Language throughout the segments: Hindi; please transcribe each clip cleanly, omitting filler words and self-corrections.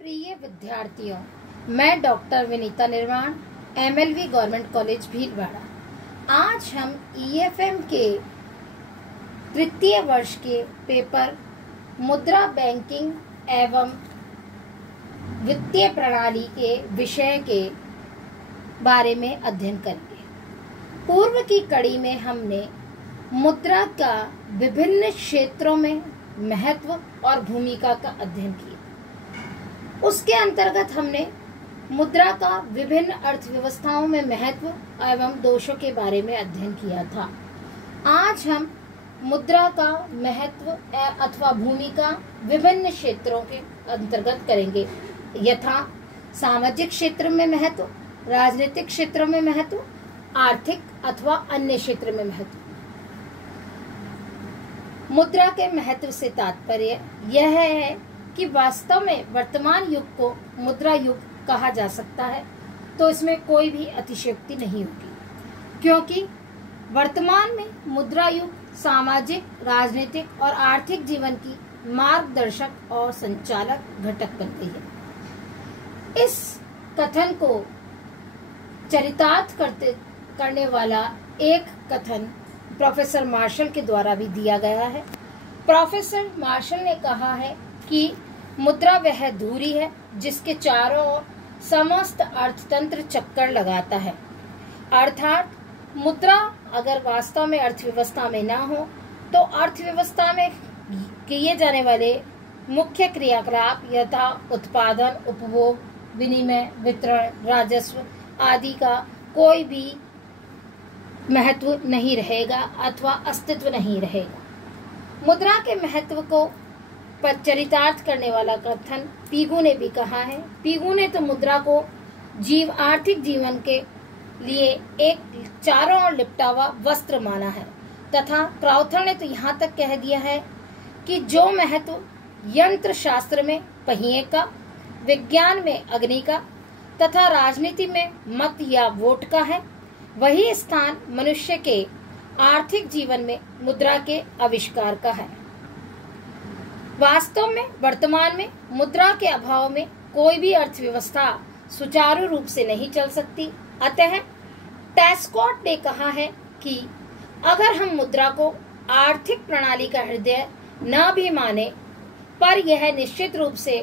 प्रिय विद्यार्थियों, मैं डॉक्टर विनीता निर्माण, MLV गवर्नमेंट कॉलेज भीलवाड़ा। आज हम EFM के तृतीय वर्ष के पेपर मुद्रा बैंकिंग एवं वित्तीय प्रणाली के विषय के बारे में अध्ययन करेंगे। पूर्व की कड़ी में हमने मुद्रा का विभिन्न क्षेत्रों में महत्व और भूमिका का अध्ययन किया। उसके अंतर्गत हमने मुद्रा का विभिन्न अर्थव्यवस्थाओं में महत्व एवं दोषों के बारे में अध्ययन किया था। आज हम मुद्रा का महत्व अथवा भूमिका विभिन्न क्षेत्रों के अंतर्गत करेंगे, यथा सामाजिक क्षेत्र में महत्व, राजनीतिक क्षेत्र में महत्व, आर्थिक अथवा अन्य क्षेत्र में महत्व। मुद्रा के महत्व से तात्पर्य यह है कि वास्तव में वर्तमान युग को मुद्रा युग कहा जा सकता है, तो इसमें कोई भी अतिशयोक्ति नहीं होगी, क्योंकि वर्तमान में मुद्रा युग सामाजिक, राजनीतिक और आर्थिक जीवन की मार्गदर्शक और संचालक घटक बन गई है। इस कथन को चरितार्थ करने वाला एक कथन प्रोफेसर मार्शल के द्वारा भी दिया गया है। प्रोफेसर मार्शल ने कहा है कि मुद्रा वह धुरी है जिसके चारों ओर समस्त अर्थतंत्र चक्कर लगाता है। अर्थात मुद्रा अगर वास्तव में अर्थव्यवस्था में ना हो तो अर्थव्यवस्था में किए जाने वाले मुख्य क्रियाकलाप यथा उत्पादन, उपभोग, विनिमय, वितरण, राजस्व आदि का कोई भी महत्व नहीं रहेगा अथवा अस्तित्व नहीं रहेगा। मुद्रा के महत्व को पर चरितार्थ करने वाला कथन पीगू ने भी कहा है। पीगू ने तो मुद्रा को आर्थिक जीवन के लिए एक चारों ओर लिपटा हुआ वस्त्र माना है, तथा क्राउथर ने तो यहाँ तक कह दिया है कि जो महत्व यंत्र शास्त्र में पहिए का, विज्ञान में अग्नि का तथा राजनीति में मत या वोट का है, वही स्थान मनुष्य के आर्थिक जीवन में मुद्रा के आविष्कार का है। वास्तव में वर्तमान में मुद्रा के अभाव में कोई भी अर्थव्यवस्था सुचारू रूप से नहीं चल सकती। अतः टैस्कॉट ने कहा है कि अगर हम मुद्रा को आर्थिक प्रणाली का हृदय न भी माने, पर यह निश्चित रूप से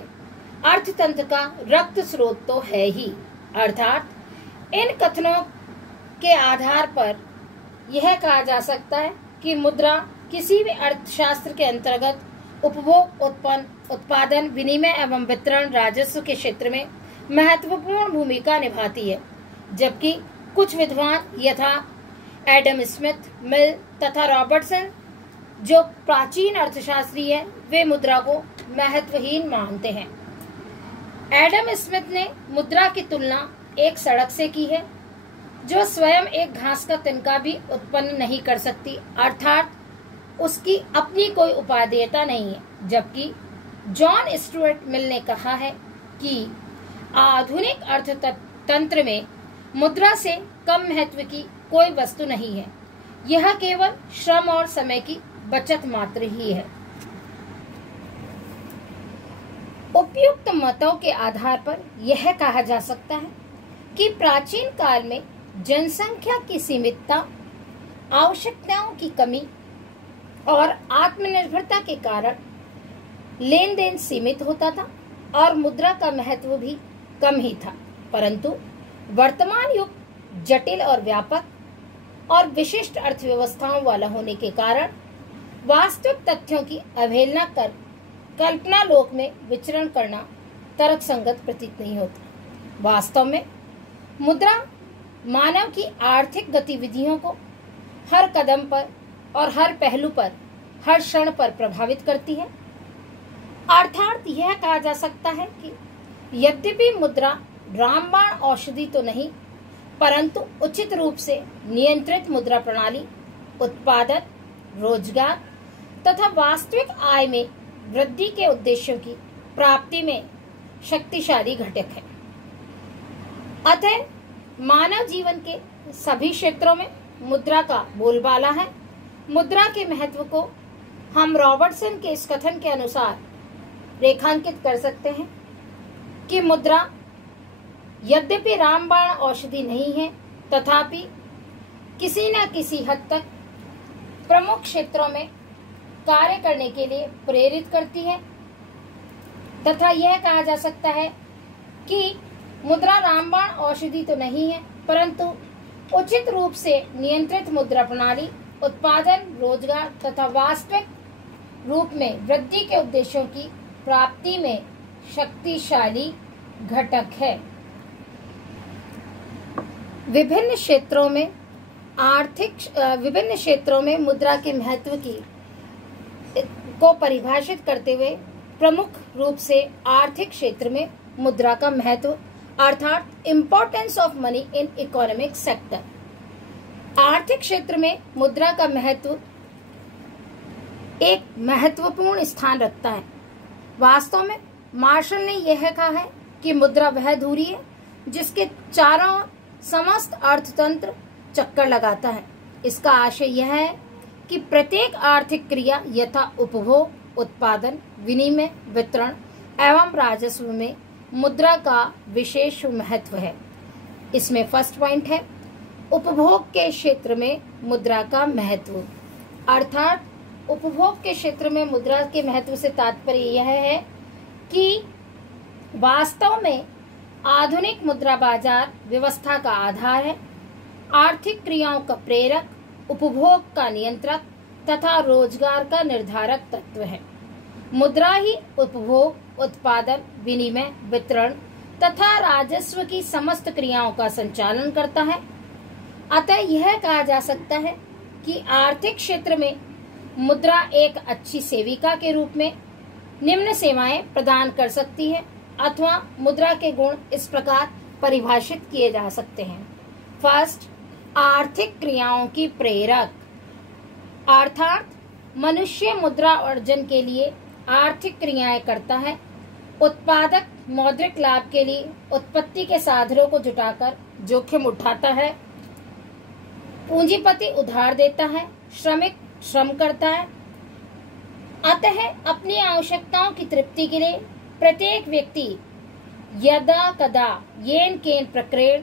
अर्थतंत्र का रक्त स्रोत तो है ही। अर्थात इन कथनों के आधार पर यह कहा जा सकता है कि मुद्रा किसी भी अर्थशास्त्र के अंतर्गत उपभोग, उत्पादन, विनिमय एवं वितरण, राजस्व के क्षेत्र में महत्वपूर्ण भूमिका निभाती है, जबकि कुछ विद्वान यथा एडम स्मिथ, मिल तथा रॉबर्टसन जो प्राचीन अर्थशास्त्री हैं, वे मुद्रा को महत्वहीन मानते हैं। एडम स्मिथ ने मुद्रा की तुलना एक सड़क से की है जो स्वयं एक घास का तिनका भी उत्पन्न नहीं कर सकती, अर्थात उसकी अपनी कोई उपादेयता नहीं है। जबकि जॉन स्टुअर्ट मिल ने कहा है कि आधुनिक अर्थतंत्र में मुद्रा से कम महत्व की कोई वस्तु नहीं है, यह केवल श्रम और समय की बचत मात्र ही है। उपयुक्त मतों के आधार पर यह कहा जा सकता है कि प्राचीन काल में जनसंख्या की सीमितता, आवश्यकताओं की कमी और आत्मनिर्भरता के कारण लेन देन सीमित होता था और मुद्रा का महत्व भी कम ही था। परंतु वर्तमान युग जटिल और व्यापक और विशिष्ट अर्थव्यवस्थाओं वाला होने के कारण वास्तविक तथ्यों की अवहेलना कर कल्पना लोक में विचरण करना तर्कसंगत प्रतीत नहीं होता। वास्तव में मुद्रा मानव की आर्थिक गतिविधियों को हर कदम पर और हर पहलू पर, हर क्षण पर प्रभावित करती है। अर्थात यह कहा जा सकता है कि यद्यपि मुद्रा रामबाण औषधि तो नहीं, परंतु उचित रूप से नियंत्रित मुद्रा प्रणाली उत्पादन, रोजगार तथा वास्तविक आय में वृद्धि के उद्देश्यों की प्राप्ति में शक्तिशाली घटक है। अतः मानव जीवन के सभी क्षेत्रों में मुद्रा का बोलबाला है। मुद्रा के महत्व को हम रॉबर्टसन के इस कथन के अनुसार रेखांकित कर सकते हैं। कि मुद्रा यद्यपि रामबाण औषधि नहीं है, तथापि किसी न किसी हद तक प्रमुख क्षेत्रों में कार्य करने के लिए प्रेरित करती है, तथा यह कहा जा सकता है कि मुद्रा रामबाण औषधि तो नहीं है, परंतु उचित रूप से नियंत्रित मुद्रा प्रणाली उत्पादन, रोजगार तथा वास्तविक रूप में वृद्धि के उद्देश्यों की प्राप्ति में शक्तिशाली घटक है। विभिन्न क्षेत्रों में मुद्रा के महत्व को परिभाषित करते हुए प्रमुख रूप से आर्थिक क्षेत्र में मुद्रा का महत्व अर्थात importance of money in economic sector. आर्थिक क्षेत्र में मुद्रा का महत्व एक महत्वपूर्ण स्थान रखता है। वास्तव में मार्शल ने यह कहा है कि मुद्रा वह धुरी है जिसके चारों समस्त अर्थतंत्र चक्कर लगाता है। इसका आशय यह है कि प्रत्येक आर्थिक क्रिया यथा उपभोग, उत्पादन, विनिमय, वितरण एवं राजस्व में मुद्रा का विशेष महत्व है। इसमें फर्स्ट पॉइंट है उपभोग के क्षेत्र में मुद्रा का महत्व, अर्थात उपभोग के क्षेत्र में मुद्रा के महत्व से तात्पर्य यह है कि वास्तव में आधुनिक मुद्रा बाजार व्यवस्था का आधार है, आर्थिक क्रियाओं का प्रेरक, उपभोग का नियंत्रक तथा रोजगार का निर्धारक तत्व है। मुद्रा ही उपभोग, उत्पादन, विनिमय, वितरण तथा राजस्व की समस्त क्रियाओं का संचालन करता है। अतः यह कहा जा सकता है कि आर्थिक क्षेत्र में मुद्रा एक अच्छी सेविका के रूप में निम्न सेवाएं प्रदान कर सकती है, अथवा मुद्रा के गुण इस प्रकार परिभाषित किए जा सकते हैं। फर्स्ट, आर्थिक क्रियाओं की प्रेरक, अर्थात मनुष्य मुद्रा अर्जन के लिए आर्थिक क्रियाएं करता है। उत्पादक मौद्रिक लाभ के लिए उत्पत्ति के साधनों को जुटाकर जोखिम उठाता है। पूंजीपति उधार देता है, श्रमिक श्रम करता है। अतः अपनी आवश्यकताओं की तृप्ति के लिए प्रत्येक व्यक्ति यदा कदा येन केन प्रक्रिया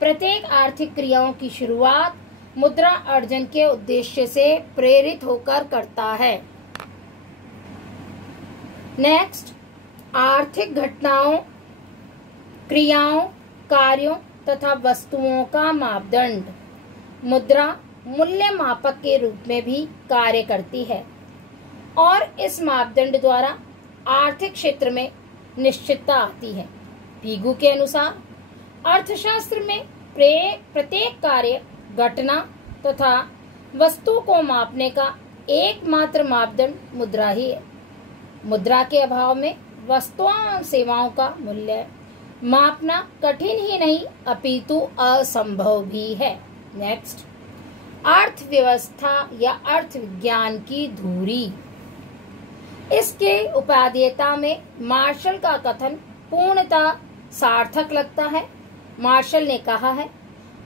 प्रत्येक आर्थिक क्रियाओं की शुरुआत मुद्रा अर्जन के उद्देश्य से प्रेरित होकर करता है। नेक्स्ट, आर्थिक घटनाओं, क्रियाओं, कार्यों तथा वस्तुओं का मापदंड। मुद्रा मूल्य मापक के रूप में भी कार्य करती है और इस मापदंड द्वारा आर्थिक क्षेत्र में निश्चितता आती है। पीगू के अनुसार अर्थशास्त्र में प्रत्येक कार्य, घटना तथा वस्तु को मापने का एकमात्र मापदंड मुद्रा ही है। मुद्रा के अभाव में वस्तुओं और सेवाओं का मूल्य मापना कठिन ही नहीं अपितु असंभव भी है। नेक्स्ट, अर्थव्यवस्था या अर्थ विज्ञान की धुरी। इसके उपादेयता में मार्शल का कथन पूर्णतः सार्थक लगता है। मार्शल ने कहा है,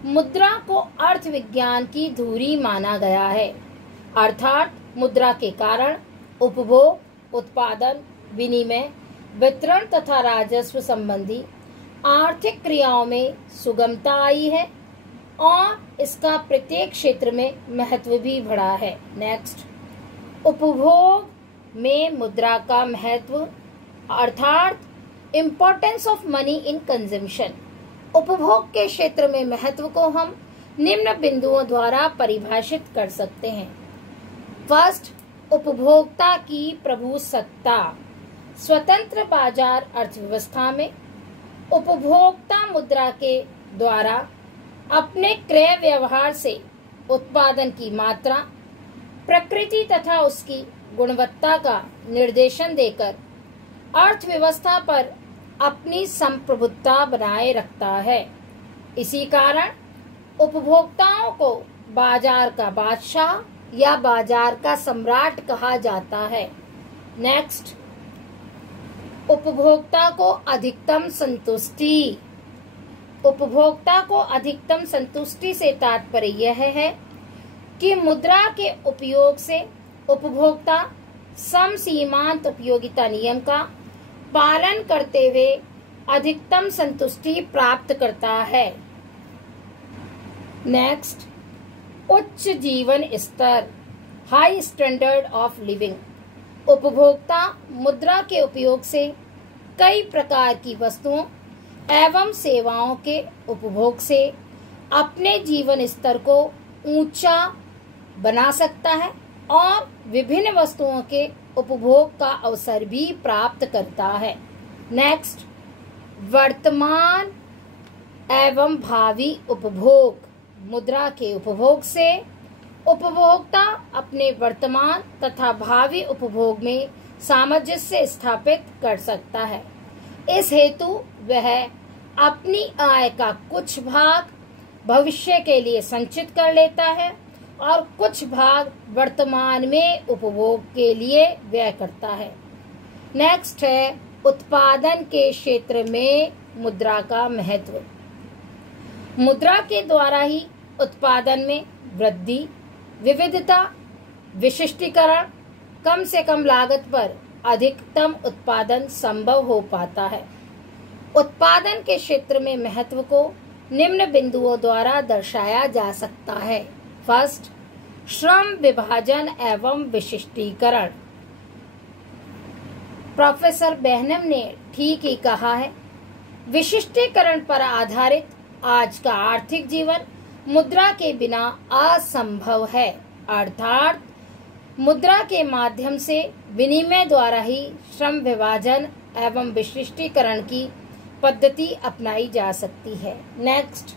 मुद्रा को अर्थ विज्ञान की धुरी माना गया है, अर्थात मुद्रा के कारण उपभोग, उत्पादन, विनिमय, वितरण तथा राजस्व संबंधी आर्थिक क्रियाओं में सुगमता आई है और इसका प्रत्येक क्षेत्र में महत्व भी बढ़ा है। नेक्स्ट, उपभोग में मुद्रा का महत्व, अर्थात importance of money in consumption. उपभोग के क्षेत्र में महत्व को हम निम्न बिंदुओं द्वारा परिभाषित कर सकते हैं। फर्स्ट, उपभोक्ता की प्रभुसत्ता। स्वतंत्र बाजार अर्थव्यवस्था में उपभोक्ता मुद्रा के द्वारा अपने क्रय व्यवहार से उत्पादन की मात्रा, प्रकृति तथा उसकी गुणवत्ता का निर्देशन देकर अर्थव्यवस्था पर अपनी संप्रभुता बनाए रखता है। इसी कारण उपभोक्ताओं को बाजार का बादशाह या बाजार का सम्राट कहा जाता है। नेक्स्ट, उपभोक्ता को अधिकतम संतुष्टि। उपभोक्ता को अधिकतम संतुष्टि से तात्पर्य यह है कि मुद्रा के उपयोग से उपभोक्ता समसीमांत उपयोगिता नियम का पालन करते हुए अधिकतम संतुष्टि प्राप्त करता है। नेक्स्ट, उच्च जीवन स्तर, हाई स्टैंडर्ड ऑफ लिविंग। उपभोक्ता मुद्रा के उपयोग से कई प्रकार की वस्तुओं एवं सेवाओं के उपभोग से अपने जीवन स्तर को ऊंचा बना सकता है और विभिन्न वस्तुओं के उपभोग का अवसर भी प्राप्त करता है। नेक्स्ट, वर्तमान एवं भावी उपभोग। मुद्रा के उपभोग से उपभोक्ता अपने वर्तमान तथा भावी उपभोग में सामंजस्य स्थापित कर सकता है। इस हेतु वह अपनी आय का कुछ भाग भविष्य के लिए संचित कर लेता है और कुछ भाग वर्तमान में उपभोग के लिए व्यय करता है। नेक्स्ट है उत्पादन के क्षेत्र में मुद्रा का महत्व। मुद्रा के द्वारा ही उत्पादन में वृद्धि, विविधता, विशिष्टीकरण, कम से कम लागत पर अधिकतम उत्पादन संभव हो पाता है। उत्पादन के क्षेत्र में महत्व को निम्न बिंदुओं द्वारा दर्शाया जा सकता है। फर्स्ट, श्रम विभाजन एवं विशिष्टीकरण। प्रोफेसर बेहनम ने ठीक ही कहा है, विशिष्टीकरण पर आधारित आज का आर्थिक जीवन मुद्रा के बिना असंभव है। अर्थात मुद्रा के माध्यम से विनिमय द्वारा ही श्रम विभाजन एवं विशिष्टीकरण की पद्धति अपनाई जा सकती है। नेक्स्ट,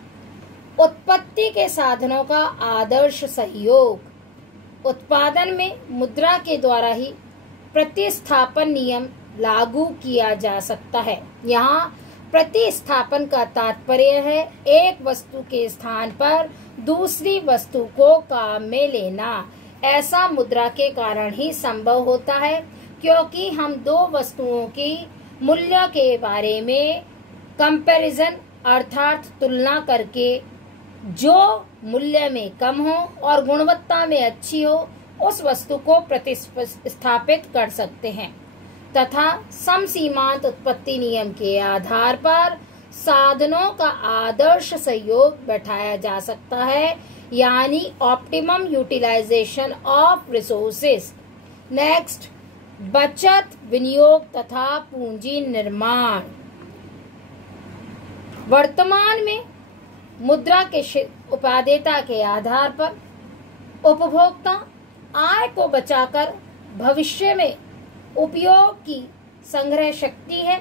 उत्पत्ति के साधनों का आदर्श सहयोग। उत्पादन में मुद्रा के द्वारा ही प्रतिस्थापन नियम लागू किया जा सकता है। यहाँ प्रतिस्थापन का तात्पर्य है एक वस्तु के स्थान पर दूसरी वस्तु को काम में लेना। ऐसा मुद्रा के कारण ही संभव होता है, क्योंकि हम दो वस्तुओं की मूल्य के बारे में कंपैरिजन अर्थात तुलना करके जो मूल्य में कम हो और गुणवत्ता में अच्छी हो उस वस्तु को प्रतिस्थापित कर सकते हैं तथा समसीमांत उत्पत्ति नियम के आधार पर साधनों का आदर्श सहयोग बैठाया जा सकता है, यानी optimum utilisation of resources. Next, बचत, विनियोग तथा पूंजी निर्माण। वर्तमान में मुद्रा के उपादेयता के आधार पर उपभोक्ता आय को बचाकर भविष्य में उपयोग की संग्रह शक्ति है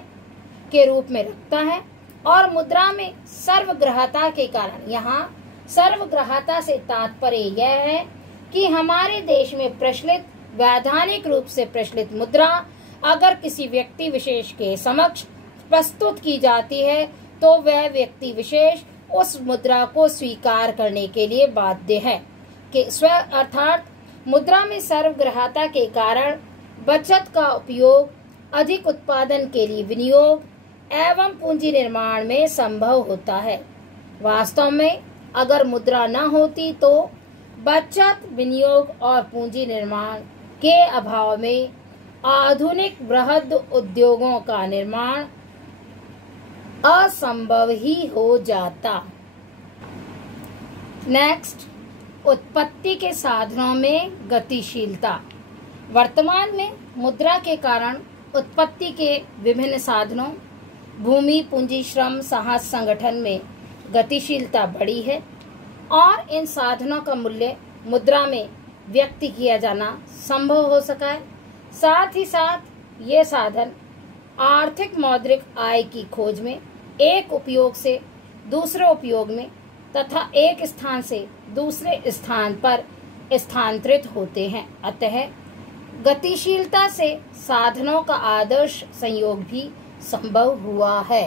के रूप में रखता है और मुद्रा में सर्वग्राह्यता के कारण, यहाँ सर्वग्राह्यता से तात्पर्य यह है कि हमारे देश में प्रचलित वैधानिक रूप से प्रचलित मुद्रा अगर किसी व्यक्ति विशेष के समक्ष प्रस्तुत की जाती है तो वह व्यक्ति विशेष उस मुद्रा को स्वीकार करने के लिए बाध्य है कि अर्थात मुद्रा में सर्वग्राह्यता के कारण बचत का उपयोग अधिक उत्पादन के लिए विनियोग एवं पूंजी निर्माण में संभव होता है। वास्तव में अगर मुद्रा न होती तो बचत, विनियोग और पूंजी निर्माण के अभाव में आधुनिक बृहद उद्योगों का निर्माण असंभव ही हो जाता। नेक्स्ट, उत्पत्ति के साधनों में गतिशीलता। वर्तमान में मुद्रा के कारण उत्पत्ति के विभिन्न साधनों भूमि, पूंजी, श्रम, साहस, संगठन में गतिशीलता बढ़ी है और इन साधनों का मूल्य मुद्रा में व्यक्त किया जाना संभव हो सका है। साथ ही साथ ये साधन आर्थिक मौद्रिक आय की खोज में एक उपयोग से दूसरे उपयोग में तथा एक स्थान से दूसरे स्थान पर स्थानांतरित होते हैं। अतः गतिशीलता से साधनों का आदर्श संयोग भी संभव हुआ है।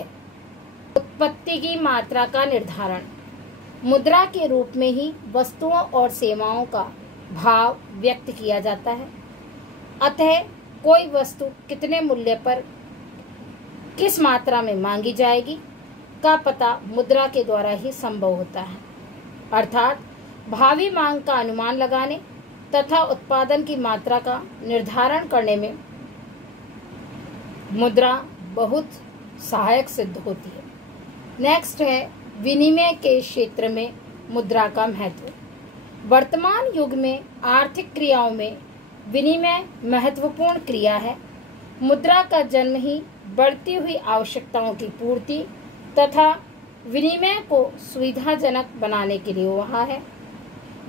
उत्पत्ति की मात्रा का निर्धारण। मुद्रा के रूप में ही वस्तुओं और सेवाओं का भाव व्यक्त किया जाता है। अतः कोई वस्तु कितने मूल्य पर किस मात्रा में मांगी जाएगी का पता मुद्रा के द्वारा ही संभव होता है। अर्थात भावी मांग का अनुमान लगाने तथा उत्पादन की मात्रा का निर्धारण करने में मुद्रा बहुत सहायक सिद्ध होती है। नेक्स्ट है विनिमय के क्षेत्र में मुद्रा का महत्व। वर्तमान युग में आर्थिक क्रियाओं में विनिमय महत्वपूर्ण क्रिया है। मुद्रा का जन्म ही बढ़ती हुई आवश्यकताओं की पूर्ति तथा विनिमय को सुविधाजनक बनाने के लिए हुआ है।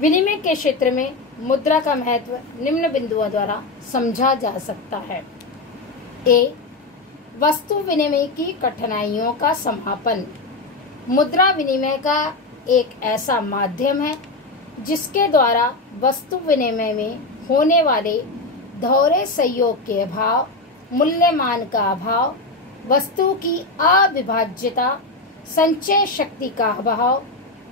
विनिमय के क्षेत्र में मुद्रा का महत्व निम्न बिंदुओं द्वारा समझा जा सकता है। ए, वस्तु विनिमय की कठिनाइयों का समापन। मुद्रा विनिमय का एक ऐसा माध्यम है जिसके द्वारा वस्तु विनिमय में होने वाले दोहरे सहयोग के अभाव, मूल्यमान का अभाव, वस्तु की अविभाज्यता, संचय शक्ति का अभाव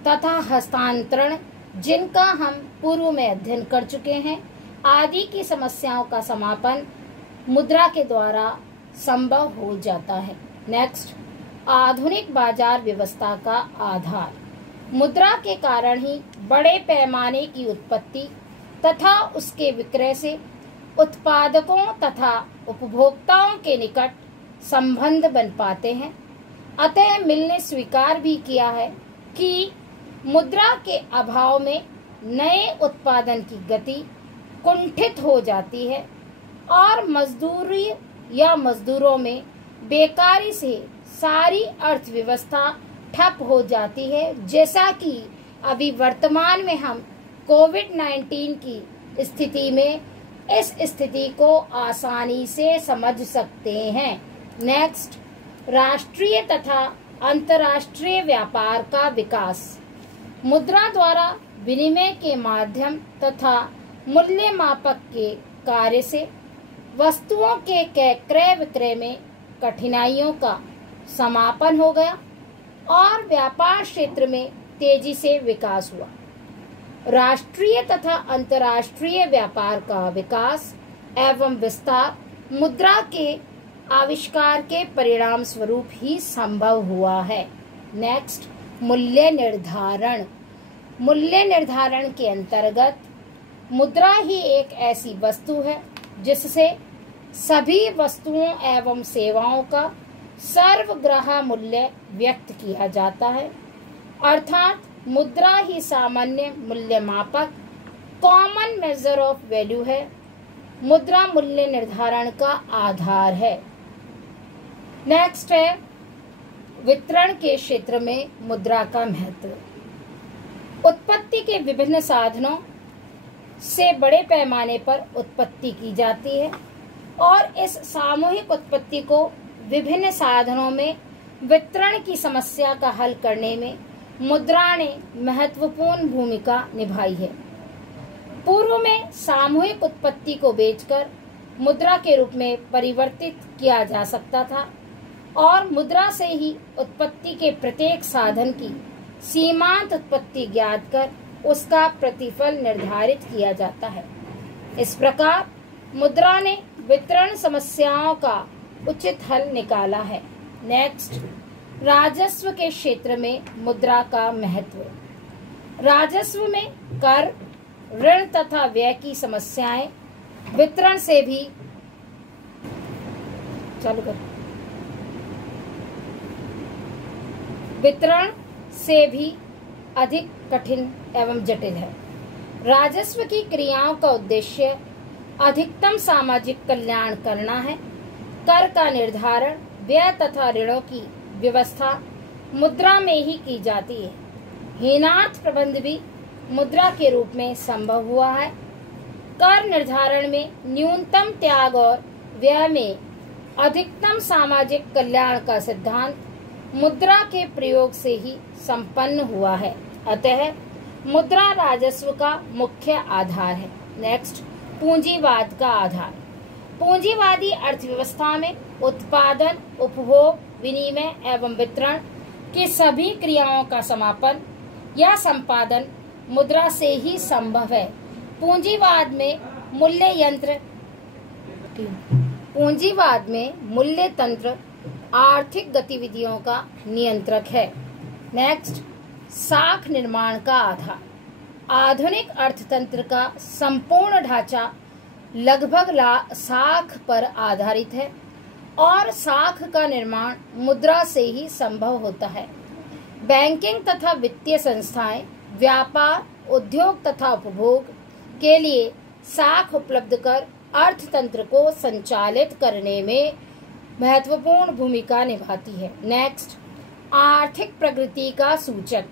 तथा हस्तांतरण, जिनका हम पूर्व में अध्ययन कर चुके हैं, आदि की समस्याओं का समापन मुद्रा के द्वारा संभव हो जाता है। नेक्स्ट, आधुनिक बाजार व्यवस्था का आधार। मुद्रा के कारण ही बड़े पैमाने की उत्पत्ति तथा उसके विक्रय से उत्पादकों तथा उपभोक्ताओं के निकट संबंध बन पाते हैं। अतः मिल ने स्वीकार भी किया है कि मुद्रा के अभाव में नए उत्पादन की गति कुंठित हो जाती है और मजदूरी या मजदूरों में बेकारी से सारी अर्थव्यवस्था ठप हो जाती है। जैसा कि अभी वर्तमान में हम कोविड-19 की स्थिति में इस स्थिति को आसानी से समझ सकते हैं। नेक्स्ट, राष्ट्रीय तथा अंतर्राष्ट्रीय व्यापार का विकास। मुद्रा द्वारा विनिमय के माध्यम तथा मूल्य मापक के कार्य से वस्तुओं के क्रय विक्रय में कठिनाइयों का समापन हो गया और व्यापार क्षेत्र में तेजी से विकास हुआ। राष्ट्रीय तथा अंतर्राष्ट्रीय व्यापार का विकास एवं विस्तार मुद्रा के आविष्कार के परिणाम स्वरूप ही संभव हुआ है। नेक्स्ट, मूल्य निर्धारण। मूल्य निर्धारण के अंतर्गत मुद्रा ही एक ऐसी वस्तु है जिससे सभी वस्तुओं एवं सेवाओं का सर्वग्राह्य मूल्य व्यक्त किया जाता है, अर्थात मुद्रा ही सामान्य मूल्य मापक कॉमन मेजर ऑफ वैल्यू है। मुद्रा मूल्य निर्धारण का आधार है। नेक्स्ट है वितरण के क्षेत्र में मुद्रा का महत्व। उत्पत्ति के विभिन्न साधनों से बड़े पैमाने पर उत्पत्ति की जाती है और इस सामूहिक उत्पत्ति को विभिन्न साधनों में वितरण की समस्या का हल करने में मुद्रा ने महत्वपूर्ण भूमिका निभाई है। पूर्व में सामूहिक उत्पत्ति को बेचकर मुद्रा के रूप में परिवर्तित किया जा सकता था और मुद्रा से ही उत्पत्ति के प्रत्येक साधन की सीमांत उत्पत्ति ज्ञात कर उसका प्रतिफल निर्धारित किया जाता है। इस प्रकार मुद्रा ने वितरण समस्याओं का उचित हल निकाला है। नेक्स्ट, राजस्व के क्षेत्र में मुद्रा का महत्व। राजस्व में कर, ऋण तथा व्यय की समस्याएं वितरण से भी अधिक कठिन एवं जटिल है। राजस्व की क्रियाओं का उद्देश्य अधिकतम सामाजिक कल्याण करना है। कर का निर्धारण, व्यय तथा ऋणों की व्यवस्था मुद्रा में ही की जाती है। हीनार्थ प्रबंध भी मुद्रा के रूप में संभव हुआ है। कर निर्धारण में न्यूनतम त्याग और व्यय में अधिकतम सामाजिक कल्याण का सिद्धांत मुद्रा के प्रयोग से ही संपन्न हुआ है। अतः मुद्रा राजस्व का मुख्य आधार है। नेक्स्ट, पूंजीवाद का आधार। पूंजीवादी अर्थव्यवस्था में उत्पादन, उपभोग, विनिमय एवं वितरण की सभी क्रियाओं का समापन या संपादन मुद्रा से ही संभव है। पूंजीवाद में मूल्य तंत्र आर्थिक गतिविधियों का नियंत्रक है। नेक्स्ट, साख निर्माण का आधार। आधुनिक अर्थतंत्र का संपूर्ण ढांचा लगभग साख पर आधारित है। और साख का निर्माण मुद्रा से ही संभव होता है। बैंकिंग तथा वित्तीय संस्थाएं व्यापार, उद्योग तथा उपभोग के लिए साख उपलब्ध कर अर्थतंत्र को संचालित करने में महत्वपूर्ण भूमिका निभाती है। नेक्स्ट, आर्थिक प्रगति का सूचक।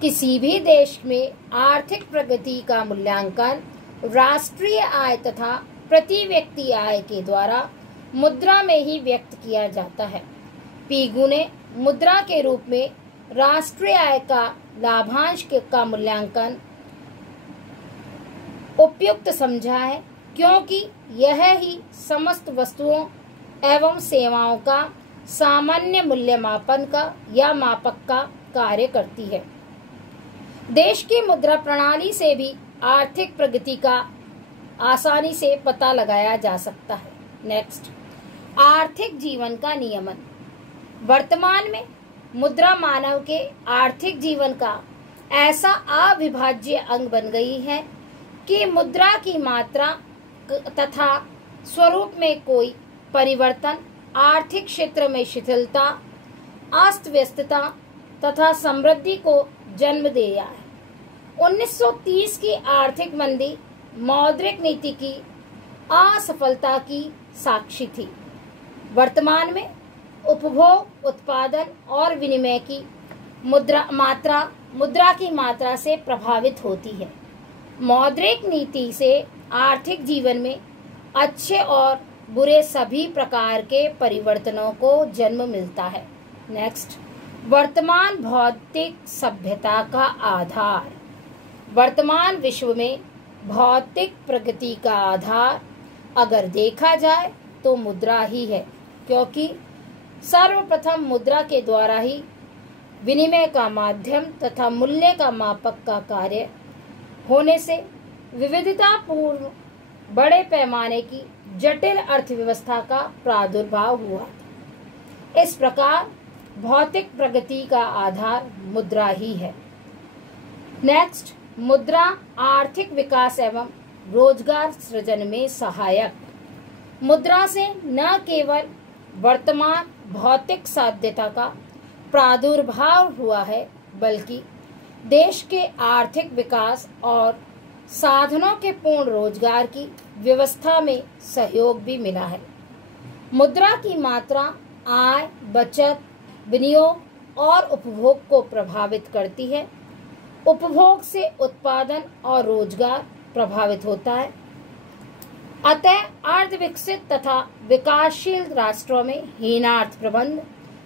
किसी भी देश में आर्थिक प्रगति का मूल्यांकन राष्ट्रीय आय तथा प्रति व्यक्ति आय के द्वारा मुद्रा में ही व्यक्त किया जाता है। पीगू ने मुद्रा के रूप में राष्ट्रीय आय का लाभांश का मूल्यांकन उपयुक्त समझा है, क्योंकि यह ही समस्त वस्तुओं एवं सेवाओं का सामान्य मूल्यमापन का या मापक का कार्य करती है। देश की मुद्रा प्रणाली से भी आर्थिक प्रगति का आसानी से पता लगाया जा सकता है। नेक्स्ट, आर्थिक जीवन का नियमन। वर्तमान में मुद्रा मानव के आर्थिक जीवन का ऐसा अविभाज्य अंग बन गई है कि मुद्रा की मात्रा तथा स्वरूप में कोई परिवर्तन आर्थिक क्षेत्र में शिथिलता, अस्त व्यस्तता तथा समृद्धि को जन्म दिया है। 1930 की आर्थिक मंदी मौद्रिक नीति की असफलता की साक्षी थी। वर्तमान में उपभोग, उत्पादन और विनिमय की मुद्रा की मात्रा से प्रभावित होती है। मौद्रिक नीति से आर्थिक जीवन में अच्छे और बुरे सभी प्रकार के परिवर्तनों को जन्म मिलता है। नेक्स्ट, वर्तमान भौतिक सभ्यता का आधार। वर्तमान विश्व में भौतिक प्रगति का आधार अगर देखा जाए तो मुद्रा ही है, क्योंकि सर्वप्रथम मुद्रा के द्वारा ही विनिमय का माध्यम तथा मूल्य का मापक का कार्य होने से विविधतापूर्ण बड़े पैमाने की जटिल अर्थव्यवस्था का प्रादुर्भाव हुआ। इस प्रकार भौतिक प्रगति का आधार मुद्रा ही है। नेक्स्ट, मुद्रा आर्थिक विकास एवं रोजगार सृजन में सहायक। मुद्रा से न केवल वर्तमान भौतिक साध्यता का प्रादुर्भाव हुआ है, बल्कि देश के आर्थिक विकास और साधनों के पूर्ण रोजगार की व्यवस्था में सहयोग भी मिला है। मुद्रा की मात्रा आय, बचत, विनियोग और उपभोग को प्रभावित करती है। उपभोग से उत्पादन और रोजगार प्रभावित होता है। अतः अर्धविकसित तथा विकासशील राष्ट्रों में हीनार्थ प्रबंध,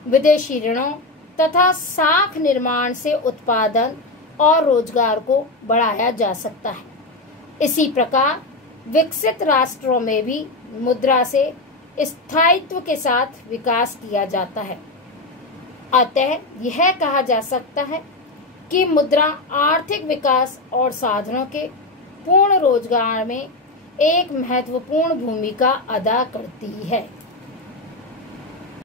विदेशी ऋणों तथा साख निर्माण से उत्पादन और रोजगार को बढ़ाया जा सकता है। इसी प्रकार विकसित राष्ट्रों में भी मुद्रा से स्थायित्व के साथ विकास किया जाता है। अतः यह कहा जा सकता है कि मुद्रा आर्थिक विकास और साधनों के पूर्ण रोजगार में एक महत्वपूर्ण भूमिका अदा करती है।